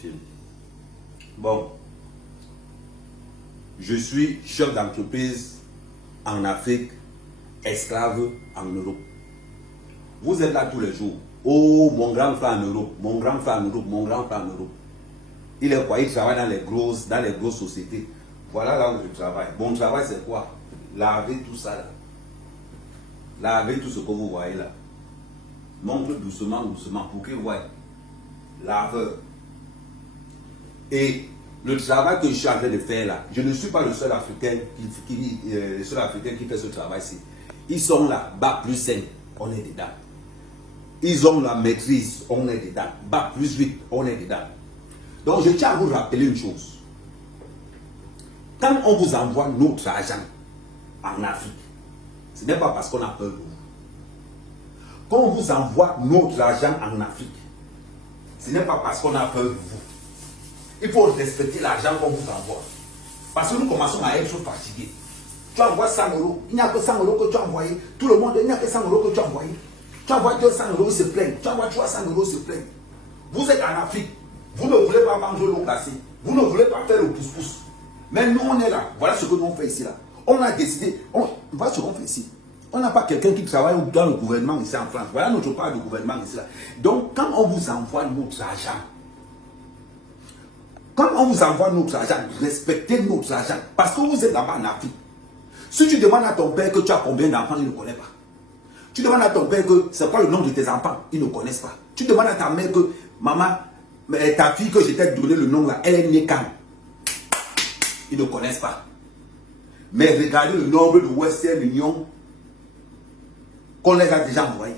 Film. Bon. Je suis chef d'entreprise en Afrique, esclave en Europe. Vous êtes là tous les jours. Oh, mon grand frère en Europe, mon grand frère en Europe, mon grand frère en Europe. Il est quoi? Il travaille dans les grosses sociétés. Voilà là où je travaille. Mon travail, c'est quoi? Laver tout ça là. Lavez tout ce que vous voyez là. Montre doucement, doucement pour qu'ils voient. Laveur. Et le travail que je suis en train de faire là, je ne suis pas le seul Africain qui fait ce travail-ci. Ils sont là, bac plus 5, on est dedans. Ils ont la maîtrise, on est dedans. Bac plus 8, on est dedans. Donc je tiens à vous rappeler une chose. Quand on vous envoie notre argent en Afrique, ce n'est pas parce qu'on a peur de vous. Quand on vous envoie notre argent en Afrique, ce n'est pas parce qu'on a peur de vous. Il faut respecter l'argent qu'on vous envoie. Parce que nous commençons à être fatigués. Tu envoies 100 euros, il n'y a que 100 euros que tu as envoyé. Tout le monde, il n'y a que 100 euros que tu as envoyé. Tu envoies 200 euros, ils se plaignent. Tu envoies 300 euros, ils se plaignent. Vous êtes en Afrique. Vous ne voulez pas vendre l'eau glacée. Vous ne voulez pas faire le pouce-pouce. Mais nous, on est là. Voilà ce que nous on fait ici. Là. On a décidé. Voilà ce qu'on fait ici. On n'a pas quelqu'un qui travaille dans le gouvernement ici en France. Voilà notre part du gouvernement ici. Là. Donc, quand on vous envoie notre argent, respectez notre argent. Parce que vous êtes là-bas en Afrique. Si tu demandes à ton père que tu as combien d'enfants, il ne connaît pas. Tu demandes à ton père que c'est quoi le nom de tes enfants, ils ne connaissent pas. Tu demandes à ta mère que, maman, ta fille que je t'ai donné le nom là, elle est née quand? Ils ne connaissent pas. Mais regardez le nombre de Western Union qu'on les a déjà envoyés.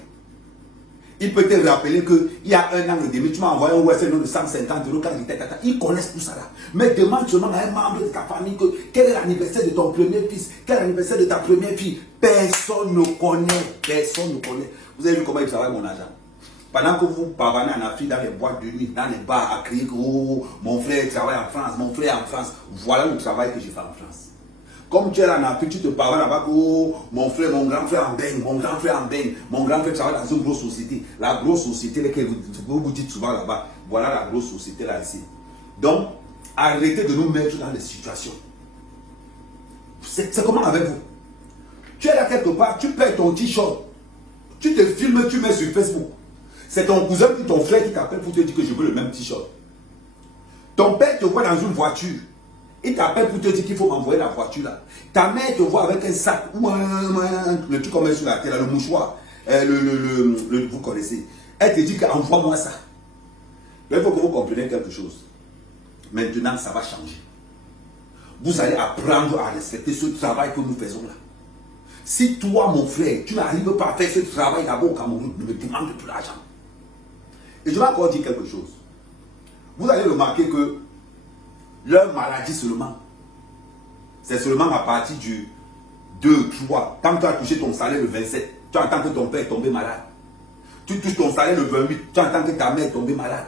Il peut te rappeler qu'il y a 1 an et demi, tu m'as envoyé un Western Union de 150 euros quand j'étais tata. Ils connaissent tout ça là. Mais demande seulement à un membre de ta famille que quel est l'anniversaire de ton premier fils, quel est l'anniversaire de ta première fille. Personne ne connaît. Personne ne connaît. Vous avez vu comment il travaille mon argent? Pendant que vous pavanez en Afrique, dans les boîtes de nuit, dans les bars, à crier que oh, mon frère travaille en France, mon frère en France. Voilà le travail que je fais en France. Comme tu es là en Afrique, tu te parles là-bas que oh, mon frère, mon grand frère en baigne, mon grand frère en baigne, mon grand frère travaille dans une grosse société. La grosse société que vous dites souvent là-bas, voilà la grosse société là ici. Donc, arrêtez de nous mettre dans des situations. C'est comment avec vous? Tu es là quelque part, tu perds ton t-shirt, tu te filmes, tu mets sur Facebook. C'est ton cousin ou ton frère qui t'appelle pour te dire que je veux le même t-shirt. Ton père te voit dans une voiture. Il t'appelle pour te dire qu'il faut m'envoyer la voiture là. Ta mère te voit avec un sac ou le truc qu'on met sur la tête, là, le mouchoir. Vous connaissez. Elle te dit qu'envoie-moi ça. Mais il faut que vous compreniez quelque chose. Maintenant, ça va changer. Vous allez apprendre à respecter ce travail que nous faisons là. Si toi, mon frère, tu n'arrives pas à faire ce travail d'abord au Cameroun, ne me demande plus l'argent. Et je vais encore dire quelque chose. Vous allez remarquer que leur maladie seulement, c'est seulement à partir du 2, 3. Quand tu as touché ton salaire le 27, tu entends que ton père est tombé malade. Tu touches ton salaire le 28, tu entends que ta mère est tombée malade.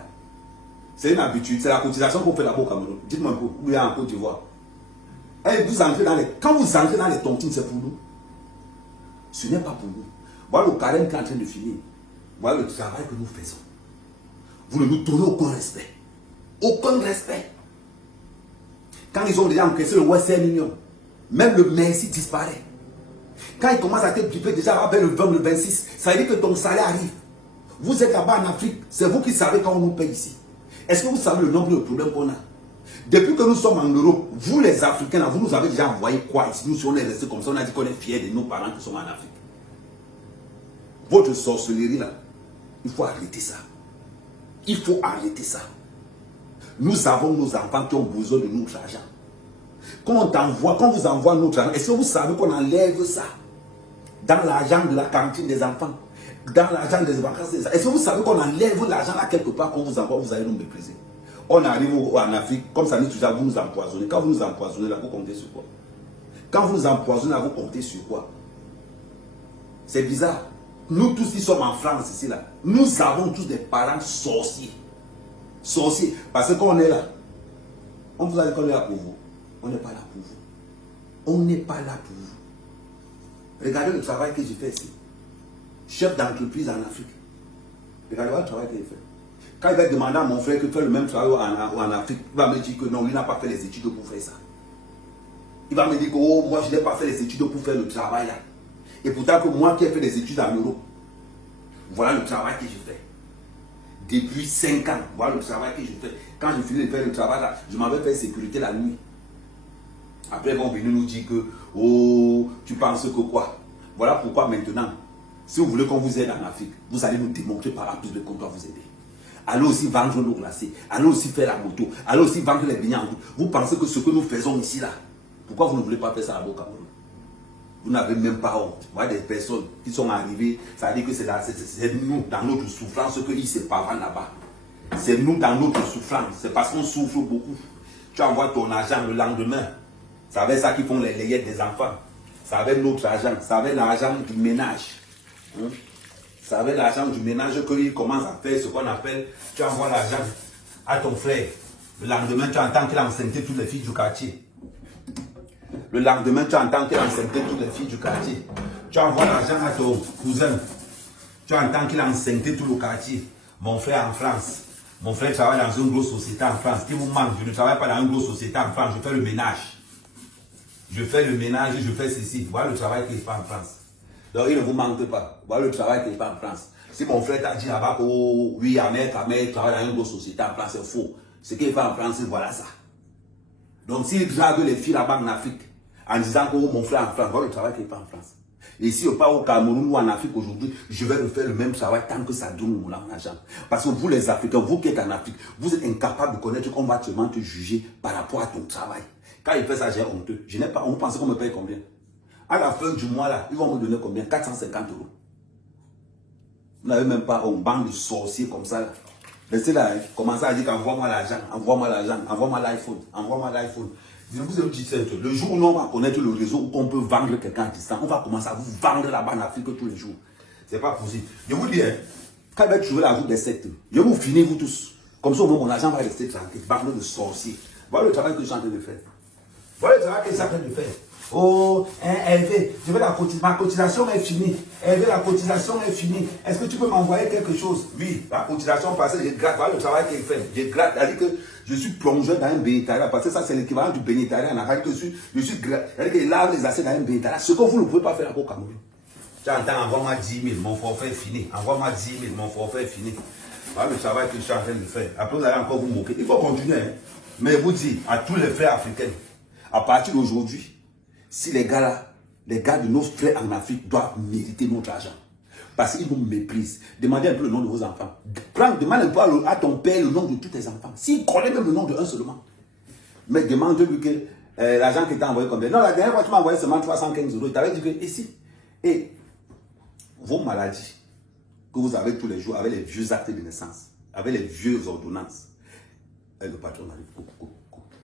C'est une habitude, c'est la cotisation qu'on fait là-bas au Cameroun. Dites-moi un peu, où il y a en Côte d'Ivoire. Quand vous entrez dans les tontines, c'est pour nous. Ce n'est pas pour nous. Voilà le carême qui est en train de finir. Voilà le travail que nous faisons. Vous ne nous donnez aucun respect. Aucun respect. Quand ils ont déjà encaissé le Western Union, même le merci disparaît. Quand ils commencent à te piper déjà vers le 20, le 26, ça veut dire que ton salaire arrive. Vous êtes là-bas en Afrique, c'est vous qui savez quand on nous paye ici. Est-ce que vous savez le nombre de problèmes qu'on a? Depuis que nous sommes en Europe, vous les Africains, là, vous nous avez déjà envoyé quoi ici? Nous, si on est resté comme ça, on a dit qu'on est fiers de nos parents qui sont en Afrique. Votre sorcellerie là, il faut arrêter ça. Il faut arrêter ça. Nous avons nos enfants qui ont besoin de notre argent. Quand on vous envoie notre argent, est-ce que vous savez qu'on enlève ça dans l'argent de la cantine des enfants, dans l'argent des vacances des enfants? Est-ce que vous savez qu'on enlève l'argent là quelque part qu'on vous envoie, vous allez nous mépriser? On arrive en Afrique, comme ça nous toujours vous nous empoisonnez. Quand vous nous empoisonnez là, vous comptez sur quoi? Quand vous nous empoisonnez là, vous comptez sur quoi? C'est bizarre. Nous tous qui sommes en France ici là, nous avons tous des parents sorciers. Sorciers. Parce que quand on est là, on vous a dit qu'on est là pour vous. On n'est pas là pour vous. On n'est pas là pour vous. Regardez le travail que j'ai fait ici. Chef d'entreprise en Afrique. Regardez le travail que j'ai fait. Quand il va demander à mon frère que faire le même travail en Afrique, il va me dire que non, lui n'a pas fait les études pour faire ça. Il va me dire que oh, moi je n'ai pas fait les études pour faire le travail là. Et pourtant que moi qui ai fait les études en Europe, voilà le travail que je fais. Depuis 5 ans, voilà le travail que je fais. Quand je finis de faire le travail là, je m'avais fait sécurité la nuit. Après ils vont venir nous dire que oh, tu penses que quoi? Voilà pourquoi maintenant, si vous voulez qu'on vous aide en Afrique, vous allez nous démontrer par la plus de qu'on doit vous aider. Allez aussi vendre l'eau glacée, allez aussi faire la moto, allez aussi vendre les beignets en route. Vous pensez que ce que nous faisons ici là, pourquoi vous ne voulez pas faire ça là-bas au Cameroun? Vous n'avez même pas honte. Vous voyez des personnes qui sont arrivées, ça veut dire que c'est nous, dans notre souffrance, qu'ils se parlent là-bas. C'est nous dans notre souffrance, c'est parce qu'on souffre beaucoup. Tu envoies ton argent le lendemain. C'est avec ça qu'ils font les layettes des enfants. C'est avec notre argent, c'est avec l'argent du ménage. C'est avec l'argent du ménage qu'ils commencent à faire ce qu'on appelle, tu envoies l'argent à ton frère. Le lendemain, tu entends qu'il a enceinté toutes les filles du quartier. Le lendemain, tu entends qu'il a enceinté toutes les filles du quartier. Tu envoies l'argent à ton cousin. Tu entends qu'il a enceinté tout le quartier. Mon frère en France. Mon frère travaille dans une grosse société en France. Qui vous manque? Je ne travaille pas dans une grosse société en France. Je fais le ménage. Je fais le ménage, je fais ceci. Voilà le travail qu'il fait en France. Donc il ne vous manque pas. Voilà le travail qu'il fait en France. Si mon frère t'a dit là-bas que oh, oui, Ahmed travaille dans une grosse société en France, c'est faux. Ce qu'il fait en France, voilà ça. Donc s'il drague les filles là-bas en Afrique, en disant que oh, mon frère en France, voilà le travail qu'il fait en France. Et si on part au Cameroun ou en Afrique aujourd'hui, je vais refaire le même travail tant que ça donne mon argent. Parce que vous les Africains, vous qui êtes en Afrique, vous êtes incapables de connaître qu'on va te juger par rapport à ton travail. Quand il fait ça, j'ai honteux. Je n'ai pas, on pense qu'on me paye combien? À la fin du mois là, ils vont me donner combien? 450 €. Vous n'avez même pas un banc de sorciers comme ça là. Restez là, hein. Commencez à dire qu'envoie-moi l'argent, envoie-moi l'argent, envoie-moi l'iPhone, envoie-moi l'iPhone. Je vous ai dit ça, le jour où on va connaître le réseau où on peut vendre quelqu'un à distance, on va commencer à vous vendre là-bas en Afrique tous les jours. C'est pas possible. Je vous dis, hein, quand il va trouver la route des sectes, je vais vous finir vous tous. Comme ça, mon argent va rester tranquille. Bande de sorciers. Voilà le travail que je suis en train de faire. Voilà le travail que je suis en train de faire. Oh, hein, Hervé, je veux ma cotisation est finie. Hervé, la cotisation est finie. Est-ce que tu peux m'envoyer quelque chose? Oui, la cotisation passée, je gratte. Voilà le travail qu'il fait. Je gratte. C'est-à-dire que je suis plongeur dans un bénétariat. Parce que ça, c'est l'équivalent du bénétariat. C'est-à-dire qu'il lave les assiettes dans un bénétariat. Ce que vous ne pouvez pas faire au Cameroun. Tu entends, envoie-moi 10 000, mon forfait est fini. Envoie-moi 10 000, mon forfait est fini. Voilà le travail que je suis en train de faire. Après, vous allez encore vous moquer. Il faut continuer. Hein. Mais je vous dis, à tous les frères africains, à partir d'aujourd'hui, si les gars là, les gars de nos frères en Afrique doivent mériter notre argent. Parce qu'ils nous méprisent. Demandez un peu le nom de vos enfants. Demande un peu à ton père le nom de tous tes enfants. S'il connaît même le nom de un seulement. Mais demande-lui que l'argent qu'il t'a envoyé combien. Non, la dernière fois tu m'as envoyé seulement 315 €. Il t'avait dit que ici. Et vos maladies que vous avez tous les jours avec les vieux actes de naissance, avec les vieux ordonnances, le patron n'arrive pas.